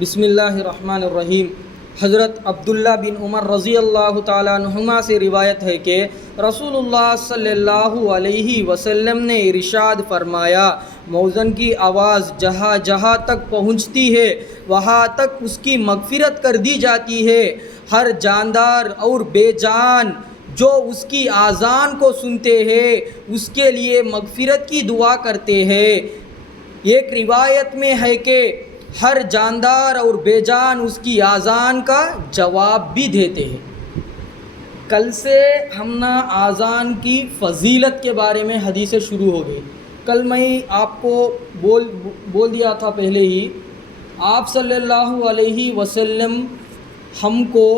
بسم اللہ الرحمن الرحیم۔ حضرت عبداللہ بن عمر رضی اللہ تعالیٰ عنہما سے روایت ہے کہ رسول اللہ صلی اللہ علیہ وسلم نے ارشاد فرمایا، مؤذن کی آواز جہاں جہاں تک پہنچتی ہے وہاں تک اس کی مغفرت کر دی جاتی ہے۔ ہر جاندار اور بے جان جو اس کی آذان کو سنتے ہیں اس کے لیے مغفرت کی دعا کرتے ہیں۔ ایک روایت میں ہے کہ ہر جاندار اور بے جان اس کی آذان کا جواب بھی دیتے ہیں۔ کل سے ہم نا آذان کی فضیلت کے بارے میں حدیثیں شروع ہو گئی۔ کل میں آپ کو بول دیا تھا پہلے ہی، آپ صلی اللہ علیہ وسلم ہم کو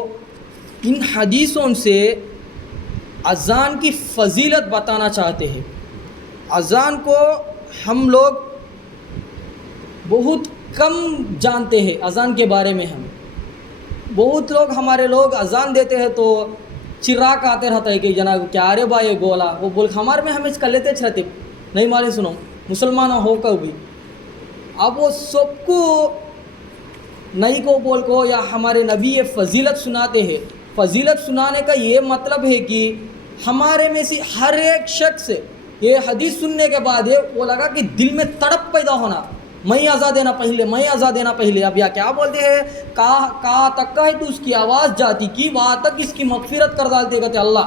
ان حدیثوں سے اذان کی فضیلت بتانا چاہتے ہیں۔ اذان کو ہم لوگ بہت کم جانتے ہیں، اذان کے بارے میں بہت لوگ ہمارے لوگ اذان دیتے ہیں تو چراغ آتے رہتا ہے کہ جناب کیا رے بھائی گولا وہ بول ہمارے میں ہمیں کر لیتے رہتے نہیں مالے سنو مسلمان ہو کر بھی اب وہ سب کو نہیں کو بول کو یا ہمارے نبی یہ فضیلت سناتے ہیں۔ فضیلت سنانے کا یہ مطلب ہے کہ ہمارے میں سے ہر ایک شخص یہ حدیث سننے کے بعد وہ لگا کہ دل میں تڑپ پیدا ہونا، میں اذان دینا پہلے، میں اذان دینا پہلے۔ اب یا کیا بولتے ہیں کہاں تک ہے تو اس کی آواز جاتی کی وہاں تک اس کی مغفرت کر ڈالتے کہتے اللہ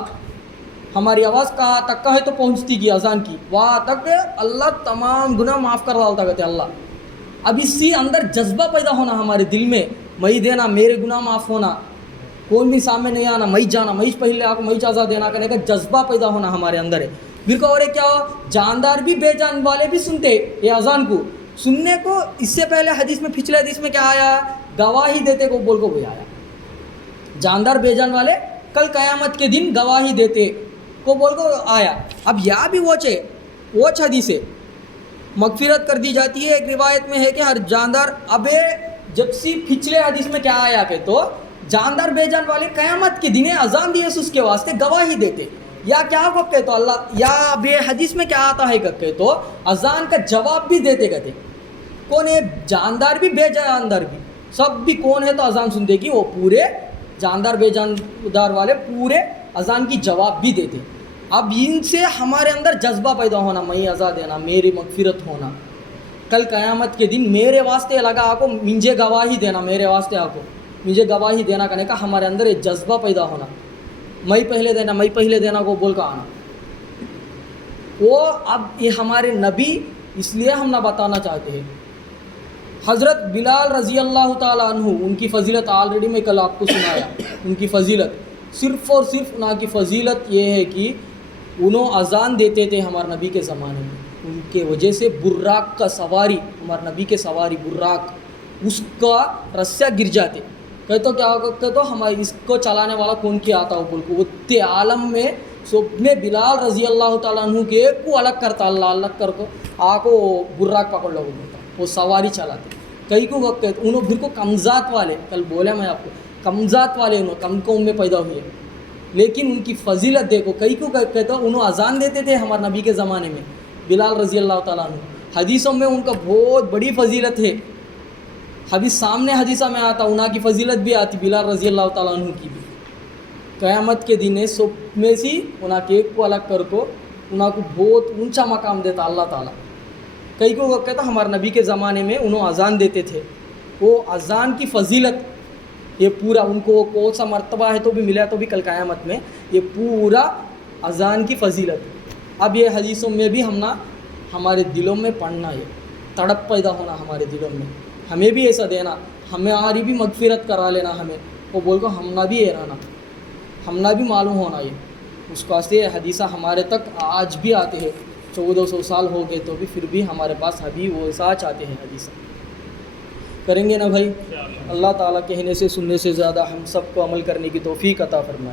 ہماری آواز کہاں تک ہے تو پہنچتی کی اذان کی وہاں تک اللہ تمام گناہ معاف کر ڈالتا کہتے اللہ۔ اب اسی اندر جذبہ پیدا ہونا ہمارے دل میں دینا، میرے گناہ معاف ہونا، کون بھی سامنے نہیں آنا، میں جانا، میں پہلے آپ میں اذان دینا کرنے کا جذبہ پیدا ہونا ہمارے اندر ہے۔ پھر کو اور کیا ہو جاندار بھی بے جان والے بھی سنتے یہ اذان کو سننے کو۔ اس سے پہلے حدیث میں پچھلے حدیث میں کیا آیا، گواہی دیتے کو بول کو بھی آیا، جاندار بے جان والے کل قیامت کے دن گواہی دیتے کو بول کو آیا۔ اب یا بھی ووچ حدیث ہے مغفرت کر دی جاتی ہے۔ ایک روایت میں ہے کہ ہر جاندار اب جب سی پچھلے حدیث میں کیا آیا کہ تو جاندار بے جان والے قیامت کے دن اذان دیے اس کے واسطے گواہی دیتے یا کیا کہ تو اللہ یا بے حدیث میں کیا آتا ہے کہ تو اذان کا جواب بھی دیتے کہتے کون ہے، جاندار بھی بے جاندار بھی سب بھی کون ہے تو اذان سنتے کہ وہ پورے جاندار بے جاندار والے پورے اذان کی جواب بھی دیتے۔ اب ان سے ہمارے اندر جذبہ پیدا ہونا، میں اذان دینا، میری مغفرت ہونا، کل قیامت کے دن میرے واسطے لگا آپ کو مجھے گواہی دینا، میرے واسطے آپ کو مجھے گواہی دینا کرنے کا ہمارے اندر ایک جذبہ پیدا ہونا، میں پہلے دینا کو بول کا آنا وہ۔ اب یہ ہمارے نبی اس لیے ہم نہ بتانا چاہتے ہیں۔ حضرت بلال رضی اللہ تعالیٰ عنہ ان کی فضیلت آلریڈی میں کل آپ کو سنایا۔ ان کی فضیلت صرف اور صرف ان کی فضیلت یہ ہے کہ انہوں اذان دیتے تھے ہمارے نبی کے زمانے میں، ان کے وجہ سے براق کا سواری، ہمارے نبی کے سواری براق اس کا رسیہ گر جاتے کہ تو کیا کہ تو ہمارے اس کو چلانے والا کون کیا آتا ہو بول کو اتنے عالم میں سب میں بلال رضی اللہ تعالیٰ عنہ کے کو الگ کرتا، اللہ الگ کر کو آ کو براق پکڑ لوگوں ہوتا وہ سواری چلاتے۔ کئی کو وقت انہوں پھر کو کمزات والے کل بولے میں آپ کو کمزات والے انہوں کم قوم میں پیدا ہوئے، لیکن ان کی فضیلت دیکھو کئی کو کہتا انہوں اذان دیتے تھے ہمارے نبی کے زمانے میں بلال رضی اللہ تعالیٰ عنہ۔ حدیثوں میں ان کا بہت بڑی فضیلت ہے، حدیث سامنے حدیثہ میں آتا انہاں کی فضیلت بھی آتی بلال رضی اللہ تعالیٰ عنہ کی بھی۔ قیامت کے دن سب میں سی انہاں کیک کو الگ کر کو انہاں کو بہت اونچا مقام دیتا اللہ تعالیٰ۔ کئی کو وقت کہتا ہمارے نبی کے زمانے میں انہوں اذان دیتے تھے، وہ اذان کی فضیلت یہ پورا ان کو کون سا مرتبہ ہے تو بھی ملا تو بھی کل قیامت میں یہ پورا اذان کی فضیلت۔ اب یہ حدیثوں میں بھی ہم نہ ہمارے دلوں میں پڑھنا ہے، تڑپ پیدا ہونا ہمارے دلوں میں، ہمیں بھی ایسا دینا، ہماری بھی مغفرت کرا لینا، ہمیں وہ بول کو ہم نہ بھی رہنا، ہم نہ بھی معلوم ہونا یہ اس واسطے حدیثہ ہمارے تک آج بھی آتے ہیں، 1400 سال ہو گئے تو بھی پھر بھی ہمارے پاس ابھی وہ ساتھ آتے ہیں حدیثہ۔ کریں گے نا بھائی؟ اللہ تعالیٰ کہنے سے سننے سے زیادہ ہم سب کو عمل کرنے کی توفیق عطا فرمائے۔